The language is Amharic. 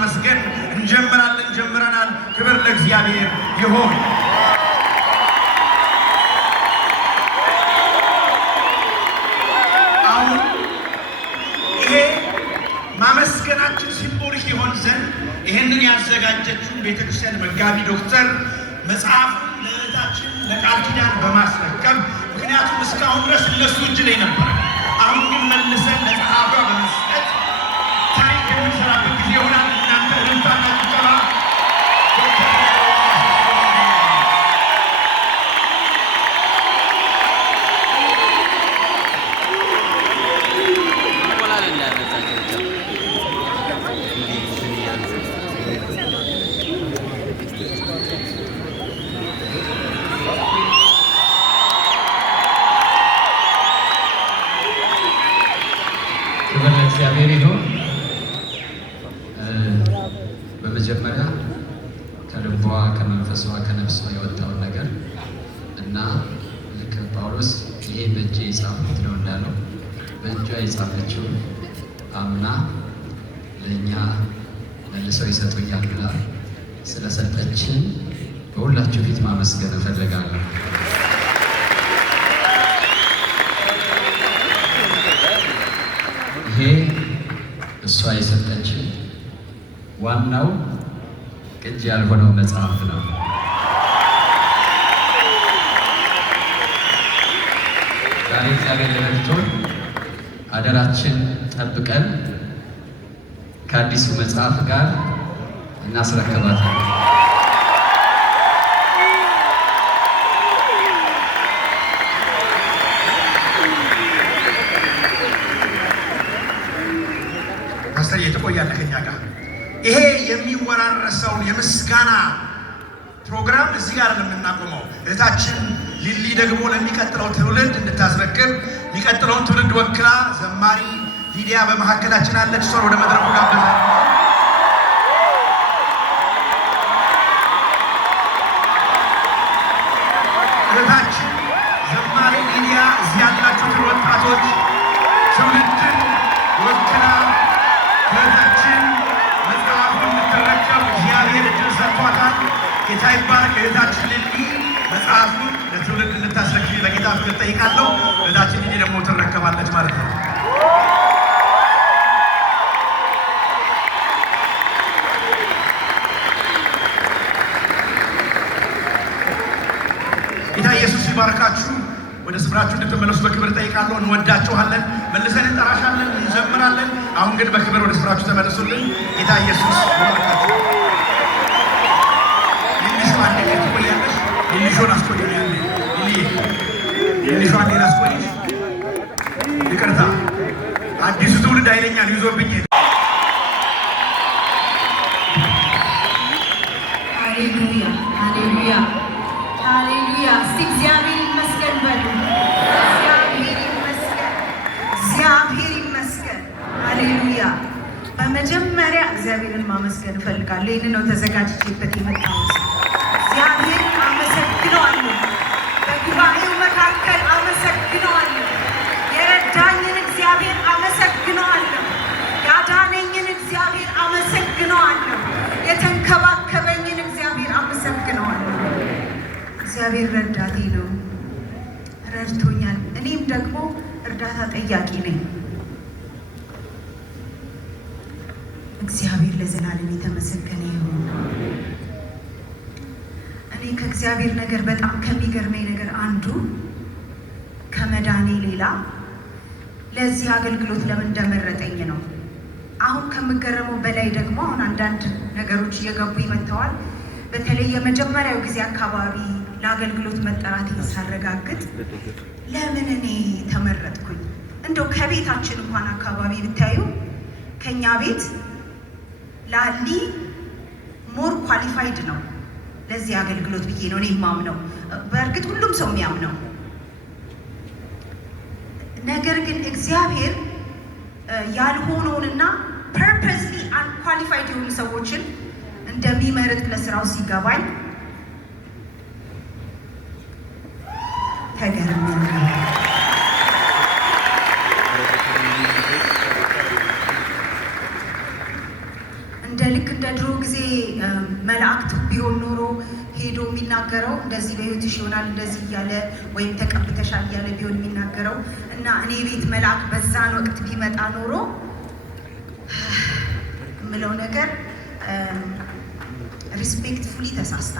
ማመስገን ጀምረናል። ክብር ለእግዚአብሔር ይሁን። አሁን ይሄ ማመስገናችን ሲምቦሊክ ይሆን ዘንድ ይሄንን ያዘጋጀችውን ቤተክርስቲያን መጋቢ ዶክተር መጽሐፉን ለእህታችን ለቃል ኪዳን በማስረከብ ምክንያቱም እስካሁን ድረስ እነሱ እጅ ላይ ነበር። አሁን ግን መልሰን ለጸሐፊዋ በመስጠት ታሪክ የምንሰራበት ጊዜ ይሆናል። እናንተ እልልታና ጭብጨባ እግዚአብሔር ይሁን። በመጀመሪያ ከልቧ ከመንፈሷ ከነፍሷ የወጣውን ነገር እና ልክ ጳውሎስ ይሄ በእጄ የጻፍኩት ነው እንዳለው በእጇ የጻፈችው አምና ለእኛ መልሰው ይሰጡኛል ብላ ስለሰጠችን በሁላችሁ ፊት ማመስገን እፈልጋለሁ። ይሄ እሷ የሰጠችን ዋናው ቅጂ ያልሆነው መጽሐፍ ነው። ዛሬ እግዚአብሔር ረድቶን አደራችን ጠብቀን ከአዲሱ መጽሐፍ ጋር እናስረክባታለን። ፓስተር የተቆያለ ከኛ ጋር ይሄ የሚወራረሰው የምስጋና ፕሮግራም እዚህ ጋር ለምናቆመው እህታችን ሊሊ ደግሞ ለሚቀጥለው ትውልድ እንድታስረክብ የሚቀጥለውን ትውልድ ወክላ ዘማሪ ሊዲያ በመካከላችን አለች። እሷን ወደ መድረኩ ጋብዛለሁ። እህታችን ዘማሪ ሊዲያ እዚህ ያላችሁትን ወጣቶች ትውልድን ወክላ እህታችን መጽሐፉን እንድትረከብ እግዚአብሔር እድል ሰጥቷታል። ጌታ ይባረክ። እህታችን ሊሊ መጽሐፉን ለትውልድ እንድታስረክብ በጌታ ፍቅር ጠይቃለሁ። እህታችን ሊሊ ደግሞ ትረከባለች ማለት ነው። ጌታ ኢየሱስ ይባርካችሁ። ወደ ስፍራችሁ እንድትመለሱ በክብር ጠይቃለሁ። እንወዳችኋለን። መልሰን እንጠራሻለን፣ እንዘምራለን። አሁን ግን በክብር ወደ ስፍራችሁ ተመለሱልን። ጌታ ኢየሱስ ይባርካችሁ። ልልሹ አንዴ ትቆያለሽ። ልልሹን አስቆየኝ። ልልሹ አንዴ ላስቆይሽ። ይቅርታ፣ አዲሱ ትውልድ ኃይለኛል ይዞብኝ። ሃሌሉያ ሃሌሉያ ሃሌሉያ። እስቲ እግዚአብሔር ይመስገን በሉ። እግዚአብሔር ይመስገን። ሃሌሉያ። በመጀመሪያ እግዚአብሔርን ማመስገን እፈልጋለሁ። ይህን ነው ተዘጋጅቼበት የመጣሁት። እግዚአብሔር አመሰግነዋለሁ። በጉባኤው መካከል አመሰግነዋለሁ። የረዳኝን እግዚአብሔር አመሰግነዋለሁ። ያዳነኝን እግዚአብሔር አመሰግነዋለሁ። የተንከባከበኝን እግዚአብሔር አመሰግነዋለሁ። እግዚአብሔር ረዳቴ ነው፣ ረድቶኛል። እኔም ደግሞ እርዳታ ጠያቂ ነኝ። እግዚአብሔር ለዘላለም የተመሰገነ ይሁን። እኔ ከእግዚአብሔር ነገር በጣም ከሚገርመኝ ነገር አንዱ ከመዳኔ ሌላ ለዚህ አገልግሎት ለምን እንደመረጠኝ ነው። አሁን ከምገረመው በላይ ደግሞ አሁን አንዳንድ ነገሮች እየገቡ ይመጥተዋል። በተለይ የመጀመሪያው ጊዜ አካባቢ ለአገልግሎት መጠራት ሳረጋግጥ ለምን እኔ ተመረጥኩኝ? እንደው ከቤታችን እንኳን አካባቢ ብታዩ ከኛ ቤት ላሊ ሞር ኳሊፋይድ ነው ለዚህ አገልግሎት ብዬ ነው እኔ የማምነው። በእርግጥ ሁሉም ሰው የሚያምነው ነገር ግን እግዚአብሔር ያልሆነውንና ፐርፐስሊ አንኳሊፋይድ የሆኑ ሰዎችን እንደሚመርጥ ለስራው ሲገባኝ ተገርሜያለሁ። እንደ ልክ እንደ ድሮ ጊዜ መላእክት ቢሆን ኖሮ ሄዶ የሚናገረው እንደዚህ በህይወትሽ ይሆናል እንደዚህ እያለ ወይም ተቀብተሻል እያለ ቢሆን የሚናገረው እና እኔ ቤት መልአክ በዛን ወቅት ቢመጣ ኖሮ የምለው ነገር ሪስፔክትፉሊ ተሳስታ